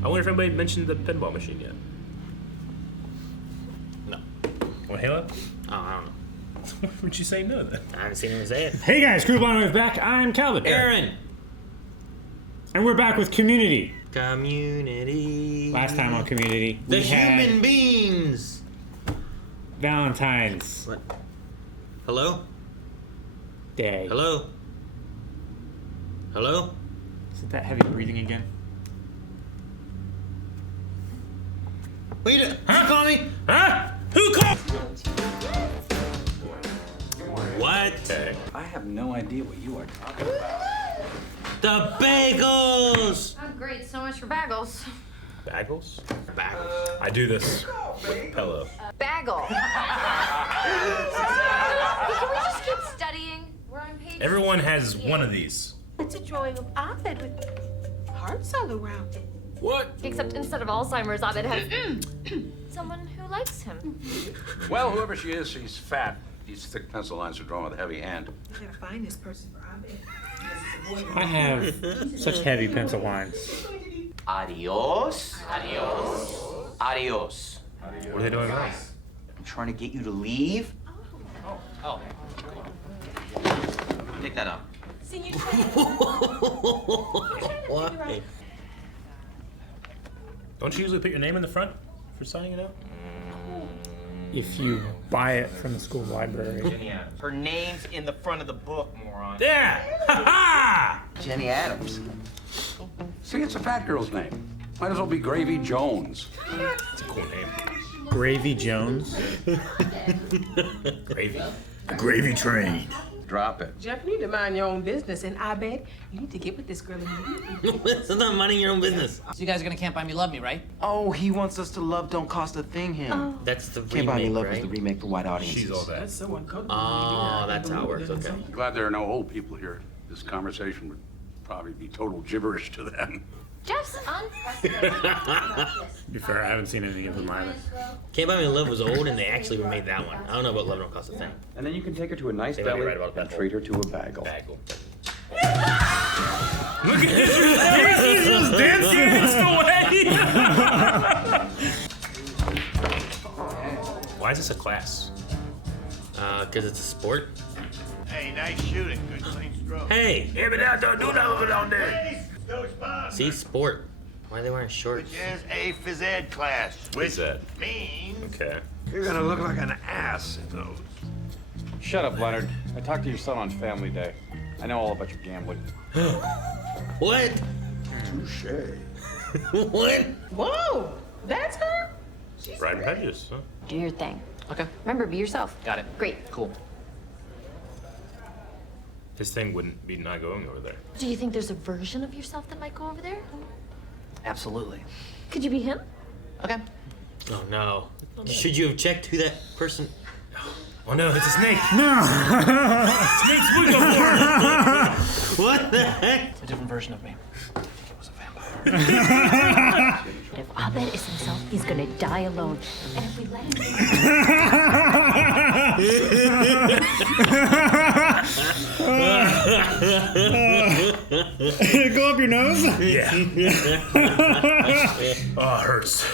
I wonder if anybody mentioned the pinball machine yet. No. What, Halo? Oh, I don't know. Why would you say no then? I haven't seen him say it. Hey guys, Group On is back. I'm Calvin. Aaron! And we're back with Community. Community. Last time on Community, The we had human beings! Valentine's What? Hello? Day. Hello? Hello? Is it that heavy breathing again? What you doing? Huh? Call me? Huh? Who called? What? Okay. I have no idea what you are talking about. The bagels! Oh, great. So much for bagels. Bagels? Bagels. I do this. Hello. Bagel. Can we just keep studying? We're on page Everyone has 68. one of these. It's a drawing of Abed with hearts all around it. What? Except instead of Alzheimer's, Abed has someone who likes him. Well, whoever she is, she's fat. These thick pencil lines are drawn with a heavy hand. I gotta find this person for Abed. I have such heavy pencil lines. Adios. Adios. Adios. What are they doing wrong? I'm trying to get you to leave. Oh. Pick that up. Senior Why? Don't you usually put your name in the front for signing it out? If you buy it from the school library. Her name's in the front of the book, moron. Yeah! Ha ha! Jenny Adams. See, it's a fat girl's name. Might as well be Gravy Jones. It's a cool name. Gravy Jones. Gravy. Gravy Train. Drop it. Jeff, you need to mind your own business, and Abed, you need to get with this girl immediately. It's not minding your own business. So you guys are gonna Can't Buy Me Love Me, right? Oh, he wants us to love Don't Cost a Thing him. That's the Can't Buy Me remake, Love right? is the remake for white audiences. She's all that. That's so uncomfortable. Oh, that's how it works, okay. Glad there are no old people here. This conversation would probably be total gibberish to them. Jeff's unprecedented. To be fair, I haven't seen any of them either. Can't Buy Me Love was old and they actually remade that one. I don't know about Love Don't Cost a Thing. And then you can take her to a nice They might be deli right about and that. treat her to a bagel. Bagel. Look at this! He's just dancing away! Why is this a class? Because it's a sport. Hey, nice shooting. Good clean stroke. Hey! Hey, but now don't do nothing down there. Ladies, go spot. See, sport. Why are they wearing shorts? Which is a phys ed class. Which Phys ed. means Okay. you're gonna look like an ass in those. Shut up, Leonard. I talked to your son on Family Day. I know all about your gambling. What? Touche. What? Whoa, that's her? Pride and Prejudice, huh? Do your thing. Okay. Remember, be yourself. Got it. Great. Cool. This thing wouldn't be not going over there. Do you think there's a version of yourself that might go over there? Absolutely. Could you be him? Okay. Oh no. Should you have checked who that person... Oh no, it's a snake! Snake's What the heck? It's a different version of me. I think it was a vampire. If Abed is himself, he's gonna die alone. And if we let him Did it go up your nose? Yeah. Oh, it hurts.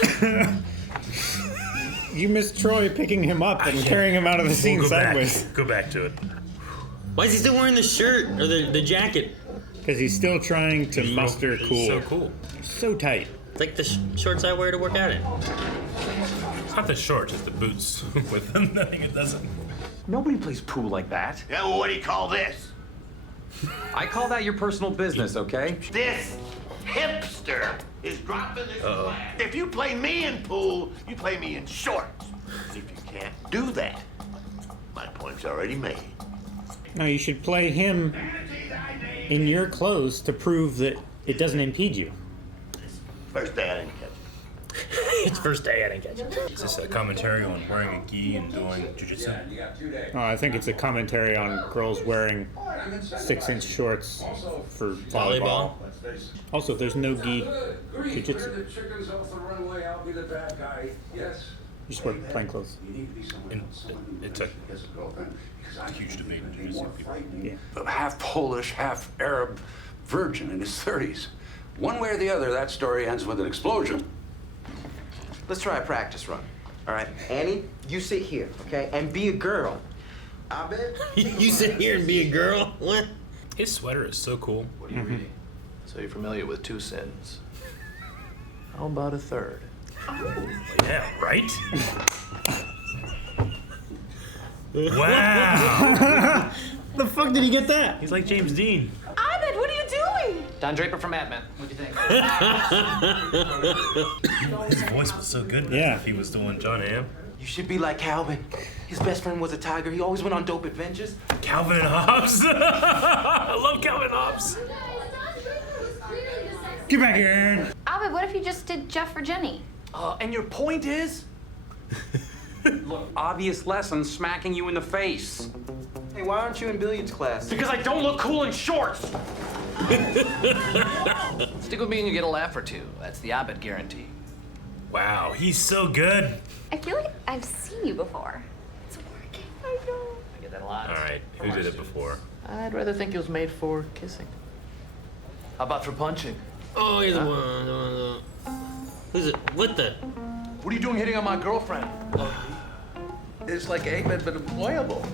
You missed Troy picking him up and carrying him out of the scene We'll sideways. Go back to it. Why is he still wearing the shirt or the jacket? Because he's still trying to muster cool. So cool. So tight. It's like the shorts I wear to work out in. It's not the shorts, it's the boots with them. I think it doesn't. Nobody plays pool like that. Yeah, well, what do you call this? I call that your personal business, okay? This hipster is dropping this class. If you play me in pool, you play me in shorts. And if you can't do that, my point's already made. No, you should play him in your clothes to prove that it doesn't impede you. First day I didn't catch it. It's first day, I didn't catch it. Is this a commentary on wearing a gi and doing jujitsu? I think it's a commentary on girls wearing 6-inch shorts for volleyball. Also, there's no gi jiu-jitsu. You just wear plain clothes. It's a huge debate in jiu-jitsu. People. Yeah. Half Polish, half Arab virgin in his 30s. One way or the other, that story ends with an explosion. Let's try a practice run. All right, Annie, you sit here, okay, and be a girl. Abed, You sit here and be a girl? What? His sweater is so cool. What are you reading? So you're familiar with 2 sins. How about a third? Yeah, right? Wow. The fuck did he get that? He's like James Dean. Abed, what are you doing? Don Draper from Mad Men. What do you think? His voice was so good Yeah. if he was doing John Hamm. you should be like Calvin. His best friend was a tiger. He always went on dope adventures. Calvin and Hobbes. I love Calvin and Hobbes. Get back here, Aaron. Abed, what if you just did Jeff for Jenny? And your point is? Look, obvious lesson smacking you in the face. Hey, why aren't you in billiards class? Because I don't look cool in shorts. Stick with me and you get a laugh or two. That's the Abed guarantee. Wow, he's so good. I feel like I've seen you before. It's working. I know. I get that a lot. All right, who did it before? I'd rather think it was made for kissing. How about for punching? Oh, he's one. Who's it? What the? What are you doing hitting on my girlfriend? It's like Abed, but employable.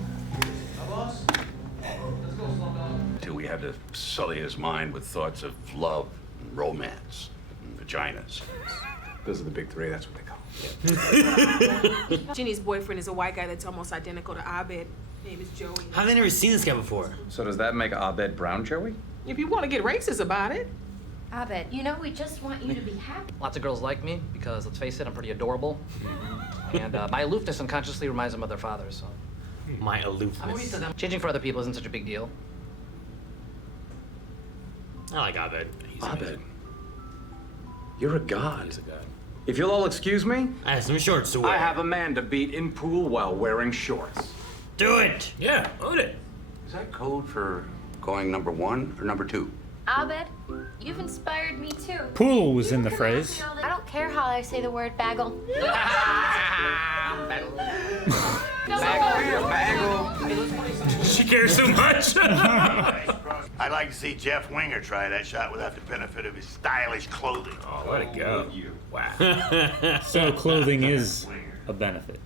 Until we had to sully his mind with thoughts of love, and romance, and vaginas. Those are the big 3, that's what they call them. Jenny's boyfriend is a white guy that's almost identical to Abed. His name is Joey. How have they never seen this guy before? So does that make Abed Brown Joey? If you want to get racist about it. Abed, you know we just want you to be happy. Lots of girls like me because, let's face it, I'm pretty adorable. And my aloofness unconsciously reminds them of their fathers, so. My I'm used to aloofness. them. Changing for other people isn't such a big deal. I like Abed. Abed, you're a god. He's a guy. If you'll all excuse me, I have some shorts to wear. I have a man to beat in pool while wearing shorts. Do it! Yeah, own it. Is that code for going number 1 or number 2? Abed, you've inspired me too. Pool was in the You can phrase. ask me all the- I don't care how I say the word bagel. She cares so much. I'd like to see Jeff Winger try that shot without the benefit of his stylish clothing. Oh, let it go. Wow. So clothing is a benefit.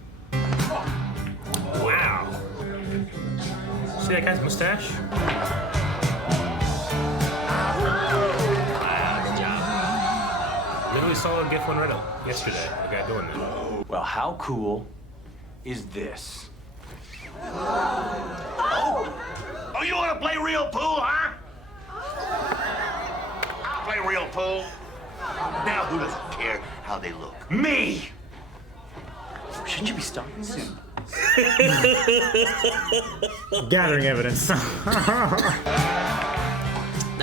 Wow. See that guy's mustache? Literally saw a GIF on Reddit yesterday. The guy doing that. Well, how cool is this? Oh, you want to play real pool, huh? I'll play real pool. Now, who doesn't care how they look? Me! Shouldn't you be starting soon? Gathering evidence. No,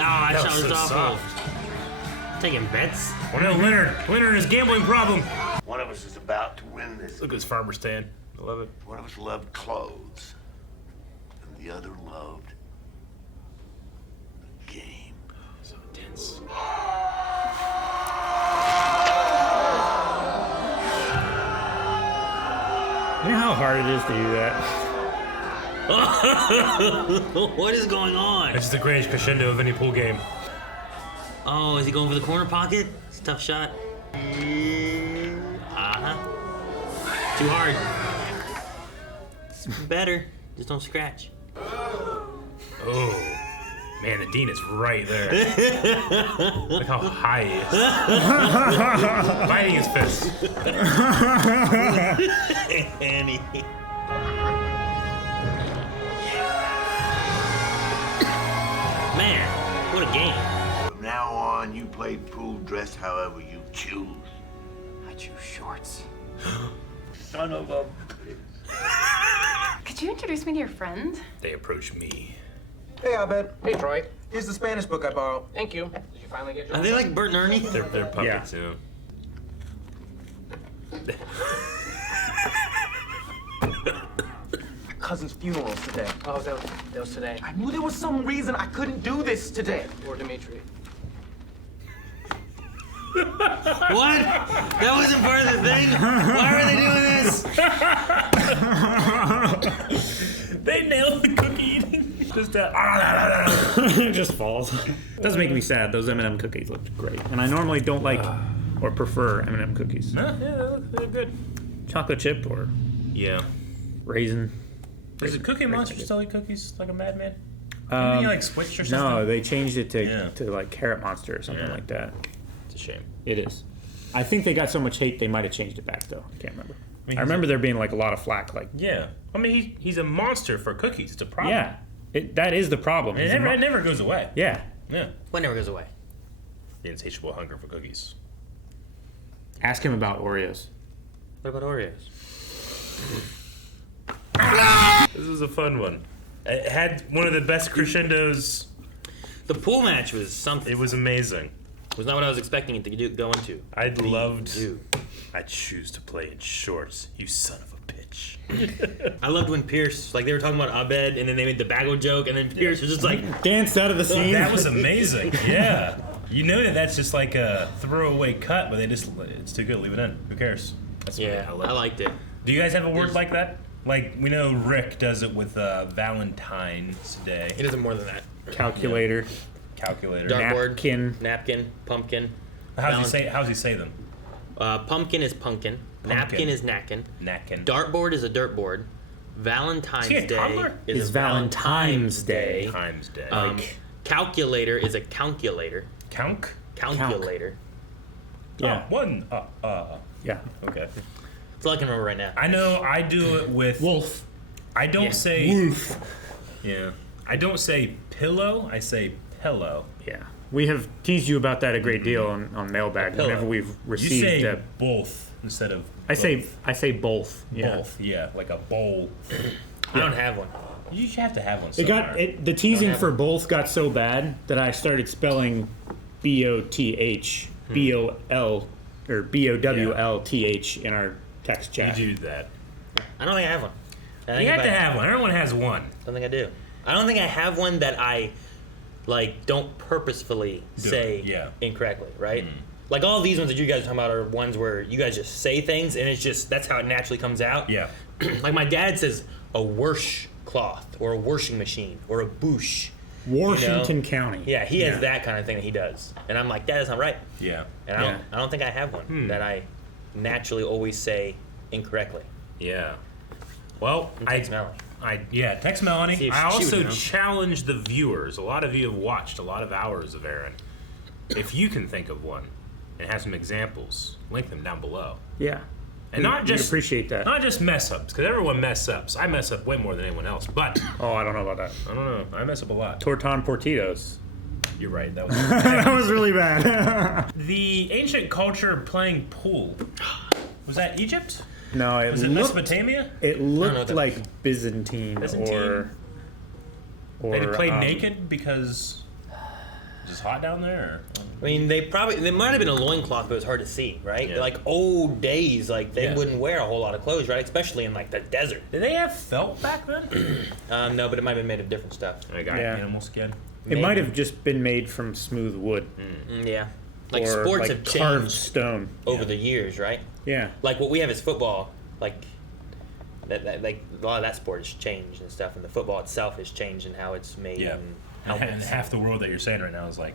that shot was so awful. soft. Taking bets? Oh no, Leonard and his gambling problem. One of us is about to win this. Look at his farmer stand. I love it. One of us loved clothes, and the other loved the game. So intense. You know how hard it is to do that? What is going on? It's the greatest crescendo of any pool game. Oh, is he going for the corner pocket? It's a tough shot. Uh-huh. Too hard. It's better. Just don't scratch. Oh, man, the dean is right there. Look how high he is. Biting his fist. Annie. Man, what a game. From now on, you play pool dressed however you choose. I choose shorts. Son of a... Could you introduce me to your friend? They approach me. Hey, Abed. Hey, Troy. Here's the Spanish book I borrowed. Thank you. Did you finally get your... Are they like Bert and Ernie? They're puppets, you know. My cousin's funeral's today. Oh, that was today. I knew there was some reason I couldn't do this today. Poor Dimitri. What? That wasn't part of the thing? Why are they doing this? They nailed the cookie eating. Just It just falls. It does make me sad. Those M&M cookies looked great, and I normally don't like or prefer M&M cookies. yeah, they're good. Chocolate chip or Yeah. raisin. Is it Cookie Monster still eat cookies like a madman? Didn't he like switched or something? No, they changed it Yeah. to like Carrot Monster or something Yeah. like that. It's a shame. It is. I think they got so much hate they might have changed it back though. I can't remember. mean, I remember there being like a lot of flack. Like, Yeah. I mean, he's a monster for cookies. It's a problem. yeah, that is the problem. It never goes away. Yeah. Yeah. What never goes away? The insatiable hunger for cookies. Ask him about Oreos. What about Oreos? This was a fun one. It had one of the best crescendos. The pool match was something. It was amazing. It was not what I was expecting it to go into. I choose to play in shorts, you son of a bitch. I loved when Pierce, like they were talking about Abed, and then they made the bagel joke, and then Pierce was just like danced out of the scene. That was amazing. Yeah. You know that's just like a throwaway cut, but it's too good. Leave it in. Who cares? That's I liked it. Do you guys have a word like that? Like, we know Rick does it with Valentine's Day. He does it more than that. Calculator. Calculator. Dartboard. Napkin. Pumpkin. How's he say them? Pumpkin is pumpkin. Napkin is knackin. Knackin. Dartboard is a dirtboard. Valentine's Is he a Day toddler? is a Valentine's Day. Valentine's Day. Calculator is a calculator. Calculator. Yeah. One. Yeah. Okay. That's all I can remember right now. I know I do it with... Wolf. I don't say... Wolf. Yeah. I don't say pillow, I say pillow. Yeah. We have teased you about that a great deal on Mailbag whenever we've received You say a... both instead of I say both. both. Yeah, like a bowl. I don't have one. You have to have one. The teasing for both got so bad that I started spelling BOTH, BOL, or BOWLTH in our text chat. You do that. I don't think I have one. You have to have one. Everyone has one. I don't think I do. I don't think I have one that I don't purposefully say incorrectly, right? Like all these ones that you guys are talking about are ones where you guys just say things and it's just that's how it naturally comes out. Yeah. Like my dad says a wash cloth or a washing machine or a boosh. Washington County. Yeah, he has that kind of thing that he does, and I'm like, that's not right. Yeah. And I don't think I have one that I naturally always say incorrectly. Yeah. Well, text Melanie. See if I she would also know. challenge the viewers. A lot of you have watched a lot of hours of Aaron. If you can think of one and have some examples, link them down below. Yeah. And not We'd just appreciate that. Not just mess ups, because everyone mess ups. I mess up way more than anyone else. But Oh, I don't know about that. I don't know. I mess up a lot. Torton Portitos. You're right. That was That was really bad. the ancient culture of playing pool. Was that Egypt? No, it Was it looked, Mesopotamia? it know what looked that like Byzantine, or They play naked because it's just hot down there? I mean, they might have been a loincloth, but it was hard to see, right? Yeah. Like old days, like they Yeah. wouldn't wear a whole lot of clothes, right? Especially in like the desert. Did they have felt back then? No, but it might have been made of different stuff. I got Yeah. animal skin. it might have just been made from smooth wood. Yeah. Like or sports like have carved changed stone. over the years, right? Yeah. Like what we have is football. Like that like a lot of that sport has changed and stuff, and the football itself has changed in how it's made. Yeah. And And helmets. half the world that you're saying right now is like,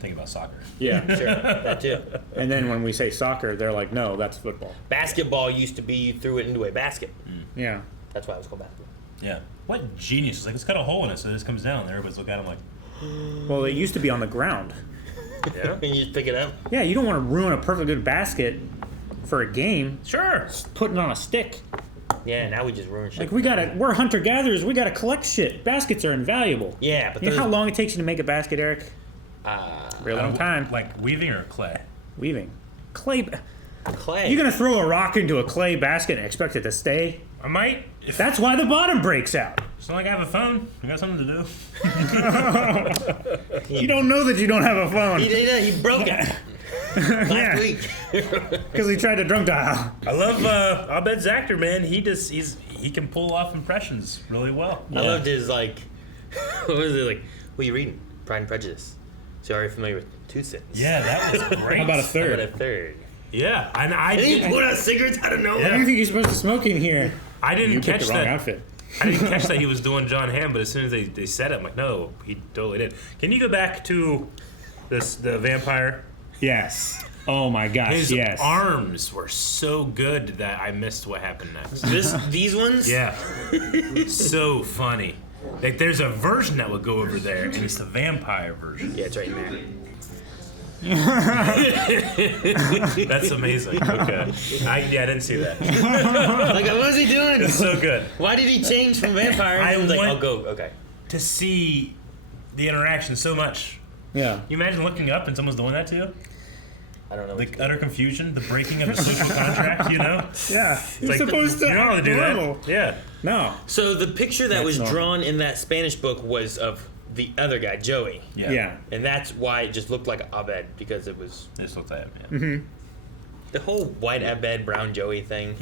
think about soccer. Yeah. Sure, that too. And then when we say soccer, they're like, no, that's football. Basketball used to be you threw it into a basket. Yeah. That's why it was called basketball. Yeah. What genius? Like, it's got a hole in it, so this comes down. And everybody's looking at him like, Well, it used to be on the ground. yeah? And you just pick it up. Yeah, you don't want to ruin a perfectly good basket for a game. Sure. Just putting it on a stick. Yeah, now we just ruin shit. Like we're hunter gatherers. We gotta collect shit. Baskets are invaluable. Yeah, but You know there's how long it takes you to make a basket, Eric? Really long time. Like weaving or clay? Weaving. Clay. clay. You're gonna throw a rock into a clay basket and expect it to stay? I might. If That's why the bottom breaks out. it's not like I have a phone. I got something to do. You don't know that you don't have a phone. He broke it last week. Because he tried to drunk dial. I love Abed's actor, man. He can pull off impressions really well. I loved his like, what was it like? What are you reading? Pride and Prejudice. So are you familiar with Two Cents? Yeah, that was great. How about a How third? about a third? Yeah, and I And he didn't. pulled out cigarettes out of nowhere. I don't think you're supposed to smoke in here. I didn't You catch picked the wrong that. outfit. I didn't catch that he was doing John Hamm, but as soon as they said it, I'm like, no, he totally did. Can you go back to the vampire? Yes. Oh my gosh, His yes. arms were so good that I missed what happened next. These ones? Yeah. So funny. Like, there's a version that would go over there, and it's the vampire version. Yeah, it's right in there. That's amazing. Okay. I didn't see that. Like, what was he doing? It's so good. Why did he change from vampire? I was like, want I'll go. Okay. to see the interaction so much. Yeah. You imagine looking up and someone's doing that to you? I don't know. The utter confusion, the breaking of the social contract, you know? Yeah. You're like, supposed to you're not allowed to do normal. that. Yeah. No. So the picture that was normal. drawn in that Spanish book was of the other guy, Joey. Yeah. And that's why it just looked like Abed, because it was... It just looked like him, yeah. Mm-hmm. The whole white Abed, brown Joey thing.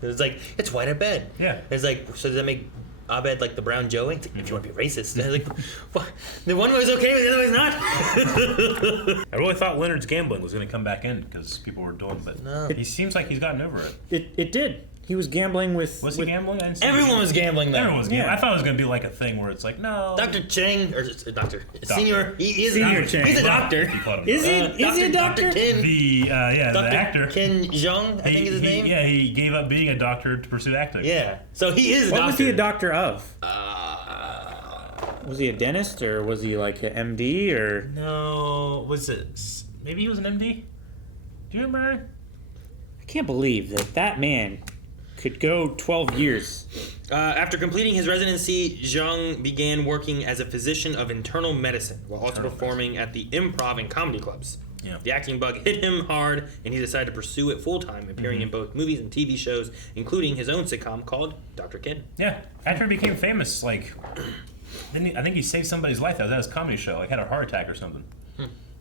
It was like, it's white Abed. Yeah. It's like, so does that make Abed like the brown Joey? It's like, if you want to be racist. I was like, what? The one was okay, but the other was not. I really thought Leonard's gambling was going to come back in because people were doing, but No. he seems like he's gotten over it. It did. He was gambling with... Was he gambling? I didn't see Everyone him. was gambling though. Everyone was gambling. Yeah. I thought it was going to be like a thing where it's like, no. Dr. Cheng, or Doctor, Senior, he is Senior a doctor. Cheng. He's a doctor. He called him Is he? doctor. Is he a doctor? Dr. Ken, The Dr. actor. Ken Jeong, I think is his name. Yeah, he gave up being a doctor to pursue acting. Yeah. So he is a What doctor. was he a doctor of? Was he a dentist, or was he like an MD, or... No, was it? Maybe he was an MD. Do you remember? I can't believe that man could go 12 years. After completing his residency, Zhang began working as a physician of internal medicine while also performing at the improv and comedy clubs. Yeah. The acting bug hit him hard, and he decided to pursue it full-time, appearing in both movies and TV shows, including his own sitcom called Dr. Ken. Yeah. After he became famous, like, I think he saved somebody's life. That was at his comedy show. Like, had a heart attack or something.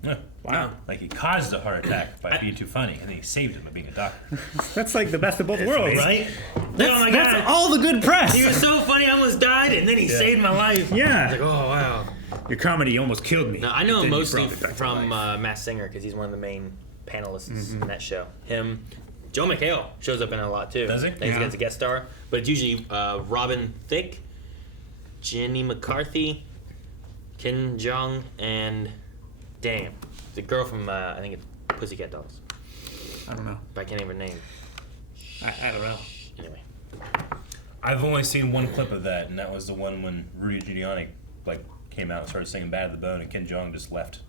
Yeah. Wow. Like, he caused a heart attack by being too funny, and then he saved him by being a doctor. That's like the best of both worlds. amazing. Right? That's, Oh my that's God. all the good press. He was so funny, I almost died, and then he saved my life. Yeah. I was like, oh, wow. Your comedy almost killed me. No, I know him Then you mostly brought me back to from life. Masked Singer, because he's one of the main panelists in that show. Him. Joe McHale shows up in it a lot, too. Does he? He's a guest star. But it's usually Robin Thicke, Jenny McCarthy, Ken Jeong, and damn, the girl from I think it's Pussycat Dolls. I don't know. But I can't even name. I don't know. Anyway, I've only seen one clip of that, and that was the one when Rudy Giuliani came out and started singing "Bad to the Bone," and Ken Jeong just left.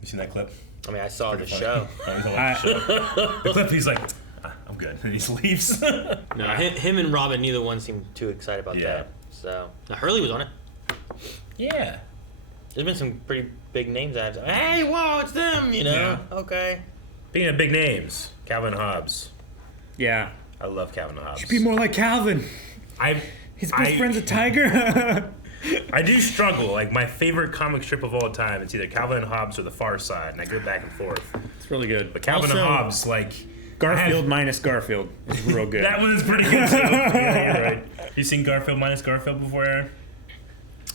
You seen that clip? I mean, I saw the Funny. show. Oh, he's like, the show. The clip, he's like, "I'm good," and he just leaves. No, him and Robin, neither one seemed too excited about Yeah. that. So now Hurley was on it. Yeah. There's been some pretty big names that I've hey, whoa, it's them, you know? Yeah. Okay. Speaking of big names, Calvin Hobbes. Yeah. I love Calvin Hobbes. Should be more like Calvin. His best friend's a tiger. I do struggle. Like, my favorite comic strip of all time, it's either Calvin and Hobbes or The Far Side, and I go back and forth. It's really good. But Calvin and Also, Hobbes, like... Garfield minus Garfield is real good. That one is pretty good, too. Yeah, you're right. You seen Garfield minus Garfield before, Aaron?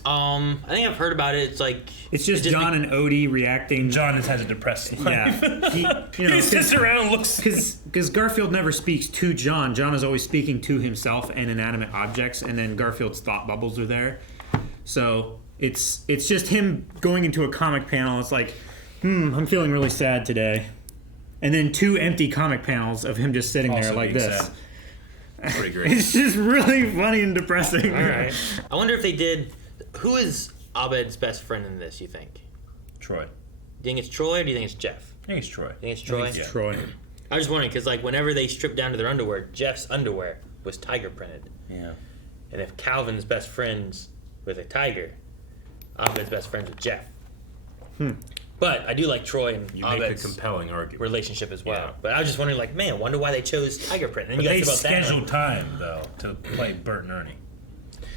I think I've heard about it. It's like It's just John and Odie reacting. John has had a depressed life. Yeah. He sits around and looks... Because Garfield never speaks to John. John is always speaking to himself and inanimate objects, and then Garfield's thought bubbles are there. So it's just him going into a comic panel. It's like, I'm feeling really sad today. And then 2 empty comic panels of him just sitting there Also like being this. sad. Pretty great. It's just really funny and depressing. all right. I wonder if they did. Who is Abed's best friend in this? You think? Troy. Do you think it's Troy or do you think it's Jeff? I think it's Troy. You think it's Troy? It's Troy. I was just wondering because like whenever they stripped down to their underwear, Jeff's underwear was tiger printed. Yeah. And if Calvin's best friends with a tiger, Abed's best friends with Jeff. But I do like Troy and You make a Abed's compelling argument. relationship as well. Yeah. But I was just wondering, like, man, I wonder why they chose tiger print. And But you they guys about scheduled time, though, to play Bert and Ernie. that.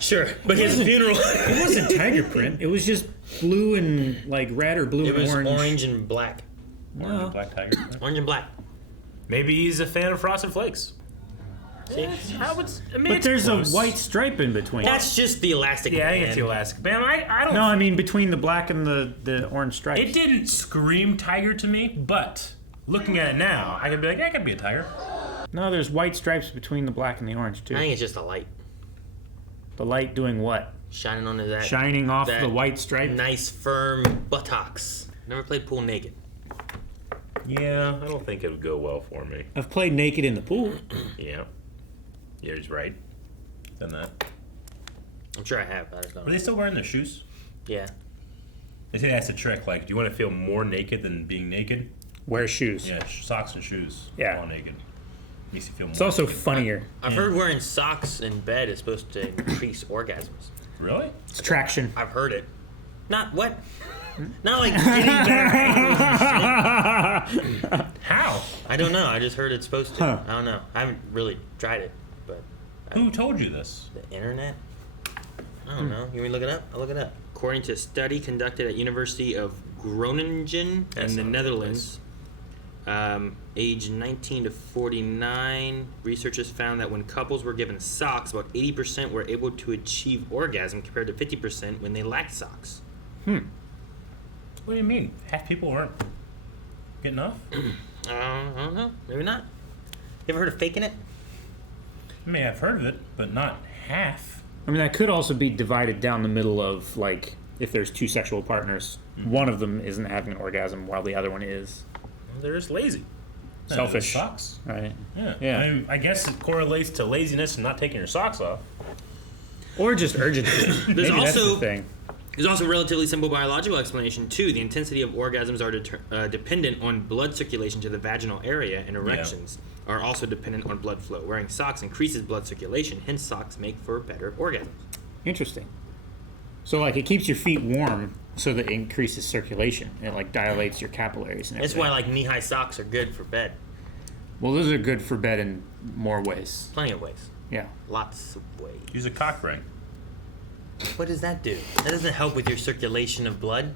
Sure, but his funeral. It wasn't tiger print. It was just blue and like red or blue It and was orange. orange and black. Orange and Black Tiger. Orange and black. Maybe he's a fan of Frosted Flakes. See? But there's a white stripe in between. That's just the elastic. Yeah, I band. get the elastic band. I don't. No, I mean between the black and the orange stripes. It didn't scream tiger to me, but looking at it now, I could be like, that could be a tiger. No, there's white stripes between the black and the orange too. I think it's just a light. The light doing what? Shining onto that. Shining off that the white stripe. Nice firm buttocks. Never played pool naked. Yeah, I don't think it would go well for me. I've played naked in the pool. Yeah. Yeah, he's right. Done that. I'm sure I have. I just don't Are they still wearing their shoes? Yeah. They say that's a trick. Like, do you want to feel more naked than being naked? Wear shoes. Yeah, socks and shoes. Yeah. All naked. Makes you feel more. It's also naked. funnier. I've heard wearing socks in bed is supposed to increase orgasms. Really? It's traction. I've heard it. Not what? Not like getting better angles and shit. How? I don't know. I just heard it's supposed to. Huh. I don't know. I haven't really tried it, but Who told you this? the internet. I don't know. You want me to look it up? I'll look it up. According to a study conducted at University of Groningen in the Netherlands, age 19 to 49, researchers found that when couples were given socks, about 80% were able to achieve orgasm compared to 50% when they lacked socks. What do you mean? Half people weren't getting off? I don't know. Maybe not. You ever heard of faking it? I mean, I've heard of it, but not half. I mean, that could also be divided down the middle of, like, if there's two sexual partners, one of them isn't having an orgasm while the other one is. They're just lazy. Selfish. Socks. Right. Yeah. Yeah. I mean, I guess it correlates to laziness and not taking your socks off. Or just urgency. Maybe that's the thing. There's also a relatively simple biological explanation, too. The intensity of orgasms are dependent on blood circulation to the vaginal area, and erections are also dependent on blood flow. Wearing socks increases blood circulation, hence socks make for better orgasms. Interesting. So, like, it keeps your feet warm so that it increases circulation. It, like, dilates your capillaries and That's everything. why, like, knee-high socks are good for bed. Well, those are good for bed in more ways. Plenty of ways. Yeah. Lots of ways. Use a cock ring. What does that do? That doesn't help with your circulation of blood.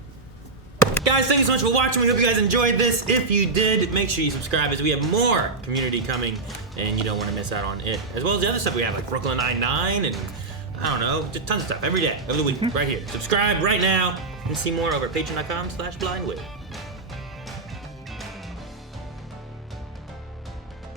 Guys, thank you so much for watching. We hope you guys enjoyed this. If you did, make sure you subscribe as we have more community coming and you don't want to miss out on it. As well as the other stuff we have, like Brooklyn Nine-Nine and, I don't know, just tons of stuff every day, every week, right here. Subscribe right now and see more over at patreon.com/blindwave.